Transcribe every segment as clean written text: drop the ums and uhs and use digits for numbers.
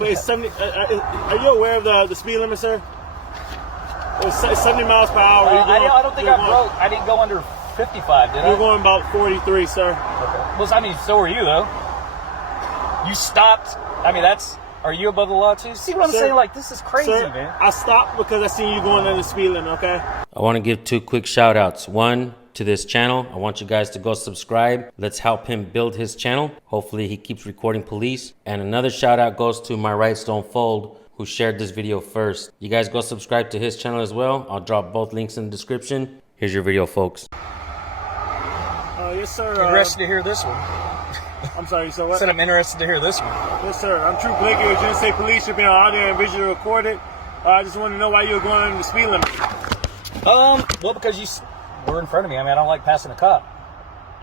Wait, 70. Are you aware of the speed limit, sir? It's 70 miles per hour. I don't think I broke. I didn't go under 55, did I? You're going about 43, sir. Okay. Well, I mean, so are you, though. You stopped. I mean, are you above the law, too? See what I'm saying? Like, this is crazy, sir, man. I stopped because I seen you going under the speed limit, okay? I want to give 2 quick shout outs. One, to this channel. I want you guys to go subscribe. Let's help him build his channel. Hopefully he keeps recording police. And another shout out goes to My Rights Don't Fold, who shared this video first. You guys go subscribe to his channel as well. I'll drop both links in the description. Here's your video, folks. Yes, sir. Interested to hear this one. I'm sorry, so what? I said I'm interested to hear this one. Yes, sir. I'm True Blakey with Virginia State Police. You're being audio and visually recorded. I just want to know why you were going under the speed limit. Well, because you were in front of me. I mean, I don't like passing a cop.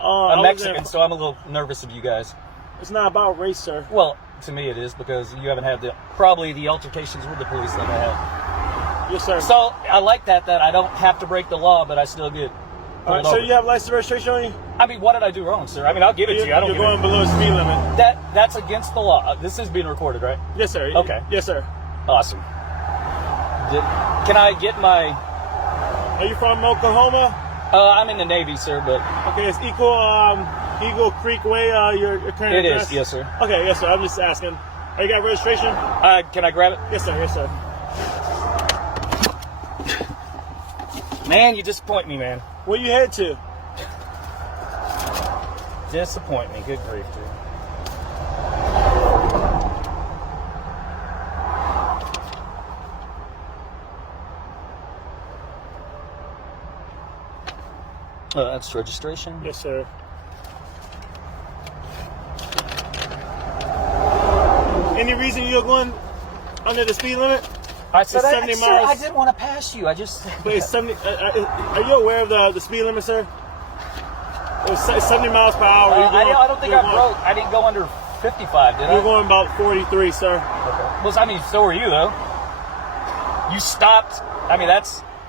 I'm Mexican, so I'm a little nervous of you guys. It's not about race, sir. Well, to me it is, because you haven't had probably the altercations with the police that I had. Yes, sir. So I like that I don't have to break the law, but I still get pulled over. So you have license registration on you? I mean, what did I do wrong, sir? I mean, I'll give it to you. You're going below the speed limit. That's against the law. This is being recorded, right? Yes, sir. Okay. Yes, sir. Awesome. Can I get my... Are you from Oklahoma? I'm in the Navy, sir, but... Okay, it's Eagle Creek Way, your current address? It is, yes, sir. Okay, yes, sir. I'm just asking. You got registration? Can I grab it? Yes, sir. Yes, sir. Man, you disappoint me, man. Where you head to? Disappoint me. Good grief, dude. That's registration? Yes, sir. Any reason you're going under the speed limit? I said, It's 70 miles. I didn't want to pass you. I just... Wait, 70. Are you aware of the speed limit, sir? It's 70 miles per hour. I don't think I broke. I didn't go under 55, did I? You're going about 43, sir. Okay. Well, I mean, so are you, though. You stopped. I mean,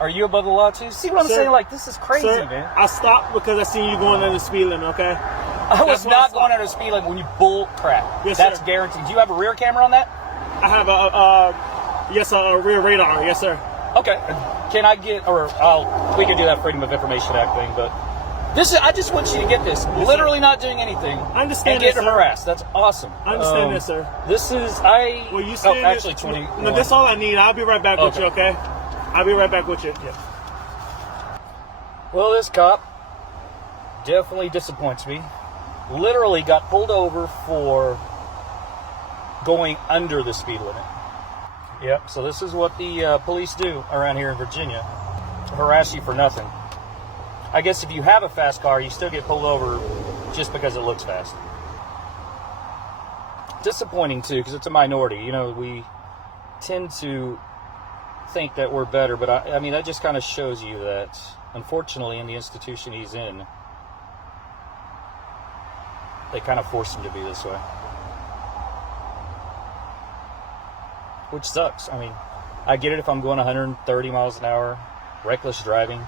are you above the law, too? See what I'm saying? Like, this is crazy, sir, man. I stopped because I seen you going under the speed limit, okay? I was not going under the speed limit when you bull crap. Yes, That's sir. guaranteed. Do you have a rear camera on that? I have a rear radar. Yes, sir. Okay. Can I get, we can do that Freedom of Information Act thing, but I just want you to get this. Yes, literally sir. not doing anything. I understand and getting this, sir. harassed. That's awesome. I understand this, sir. This is, Well, you saying actually this, 20. No, that's all I need. I'll be right back with you, okay? I'll be right back with you. Yeah. Well, this cop definitely disappoints me. Literally got pulled over for going under the speed limit. Yep, so this is what the police do around here in Virginia. Harass you for nothing. I guess if you have a fast car, you still get pulled over just because it looks fast. Disappointing, too, because it's a minority. You know, we tend to think that we're better, but I mean, that just kind of shows you that, unfortunately, in the institution he's in, they kind of force him to be this way. Which sucks. I mean, I get it if I'm going 130 miles an hour, reckless driving,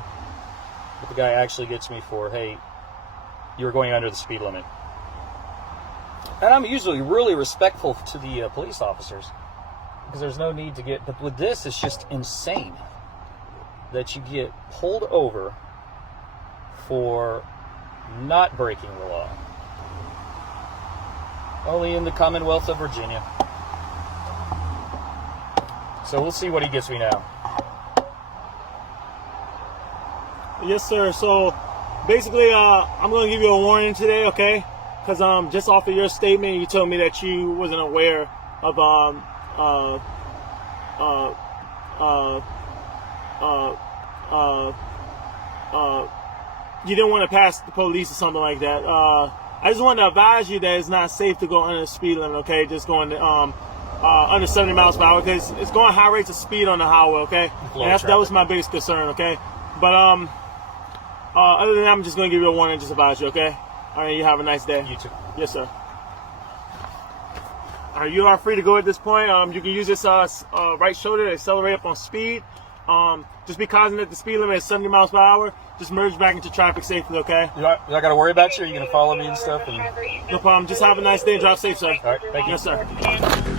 but the guy actually gets me for, hey, you were going under the speed limit. And I'm usually really respectful to the police officers, because there's no need to get, but with this, it's just insane that you get pulled over for not breaking the law. Only in the Commonwealth of Virginia. So we'll see what he gets me now. Yes, sir. So basically, I'm going to give you a warning today, okay? Because just off of your statement, you told me that you wasn't aware of you didn't want to pass the police or something like that. I just wanted to advise you that it's not safe to go under the speed limit, okay? Just going under 70 miles per hour, because it's going high rates of speed on the highway, okay? And that was my biggest concern, okay? But other than that, I'm just going to give you a warning, just advise you, okay? All right, you have a nice day. You too. Yes, sir. You are free to go at this point. You can use this right shoulder to accelerate up on speed. Just be cognizant that the speed limit is 70 miles per hour. Just merge back into traffic safely, okay? You not got to worry about you? Are you going to follow me and stuff? No problem. Just have a nice day and drive safe, sir. All right, thank you. Yes, sir.